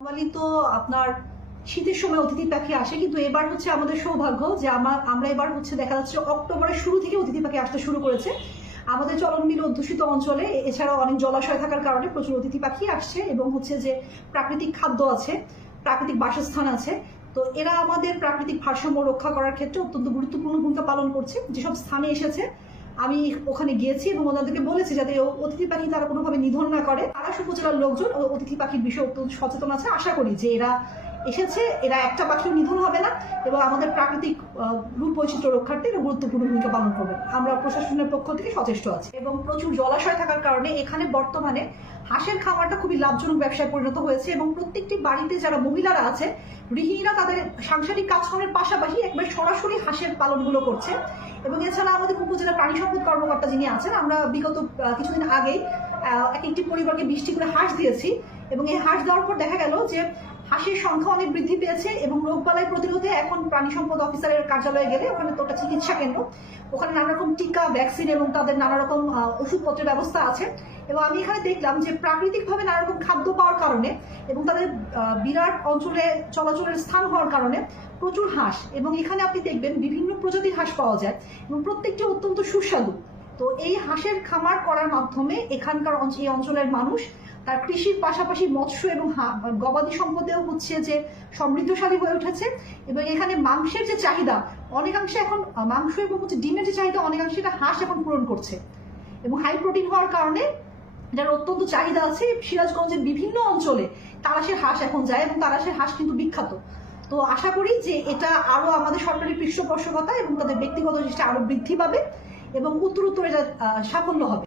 Normally তো আপনার শীতের সময় অতিথি পাখি আসে, কিন্তু এবার হচ্ছে আমাদের সৌভাগ্য যে আমরা এবার হচ্ছে দেখা যাচ্ছে অক্টোবরের শুরু থেকে অতিথি পাখি আসতে শুরু করেছে আমাদের চলনবিল অধ্যুষিত অঞ্চলে। এছাড়াও অনেক জলাশয় থাকার কারণে প্রচুর অতিথি পাখি আসছে এবং হচ্ছে যে প্রাকৃতিক খাদ্য আছে, প্রাকৃতিক বাসস্থান আছে। তো এরা আমাদের প্রাকৃতিক ভারসাম্য রক্ষা করার ক্ষেত্রে অত্যন্ত গুরুত্বপূর্ণ ভূমিকা পালন করছে। যেসব স্থানে এসেছে আমি ওখানে গিয়েছি এবং ওনাদেরকে বলেছি যাতে অতিথি পাখি তারা কোনোভাবে নিধন না করে। তারা উপজেলার লোকজন অতিথি পাখির বিষয়ে অত্যন্ত সচেতন আছে। আশা করি যে এরা এসেছে, এরা একটা পাখিও নিধন হবে না এবং আমাদের প্রাকৃতিক রূপ বৈচিত্র্য রক্ষার্থে এরা গুরুত্বপূর্ণ ভূমিকা পালন করবে। আমরা প্রশাসনের পক্ষ থেকে সচেষ্ট আছি এবং প্রচুর জলাশয় থাকার কারণে এখানে বর্তমানে হাঁসের খামারটা খুবই লাভজনক ব্যবসায় পরিণত হয়েছে এবং প্রত্যেকটি বাড়িতে যারা মহিলারা আছে গৃহিণীরা তাদের সাংসারিক কাজকর্মের পাশাপাশি একবার সরাসরি হাঁসের পালনগুলো করছে। এবং এছাড়া আমাদের উপজেলা প্রাণী সম্পদ কর্মকর্তা যিনি আছেন, আমরা বিগত কিছুদিন আগেই একটি পরিবারকে 20টি করে হাঁস দিয়েছি এবং এই হাঁস দেওয়ার পর দেখা গেল যে হাঁসের সংখ্যা অনেক বৃদ্ধি পেয়েছে এবং রোগবালাই প্রতিরোধে এখন প্রাণী সম্পদ অফিসারের কার্যালয়ে গেলে ওখানে তো একটা চিকিৎসা কেন্দ্র, ওখানে নানা রকম টিকা, ভ্যাকসিন এবং তাদের নানা রকম ওষুধপত্রের ব্যবস্থা আছে। এবং আমি এখানে দেখলাম যে প্রাকৃতিকভাবে নানা রকম খাদ্য পাওয়ার কারণে এবং তাদের বিরাট অঞ্চলে চলাচলের স্থান হওয়ার কারণে প্রচুর হাঁস, এবং এখানে আপনি দেখবেন বিভিন্ন প্রজাতির হাঁস পাওয়া যায় এবং প্রত্যেকটি অত্যন্ত সুস্বাদু। তো এই হাঁসের খামার করার মাধ্যমে এখানকার এই অঞ্চলের মানুষ তার কৃষির পাশাপাশি মৎস্য এবং গবাদি সম্পদেও হচ্ছে যে সমৃদ্ধশালী হয়ে উঠেছে। এবং এখানে মাংসের যে চাহিদা অনেকাংশে এখন মাংস এবং হচ্ছে ডিমের যে চাহিদা অনেকাংশে এটা হাঁস এখন পূরণ করছে এবং হাই প্রোটিন হওয়ার কারণে এটার অত্যন্ত চাহিদা আছে। সিরাজগঞ্জের বিভিন্ন অঞ্চলে তারাশের হাঁস এখন যায় এবং তারাশের হাঁস কিন্তু বিখ্যাত। তো আশা করি যে এটা আরো আমাদের সরকারি পৃষ্ঠপোষকতা এবং তাদের ব্যক্তিগত চেষ্টা আরো বৃদ্ধি পাবে এবং উত্তরোত্তর এটা সাফল্য হবে।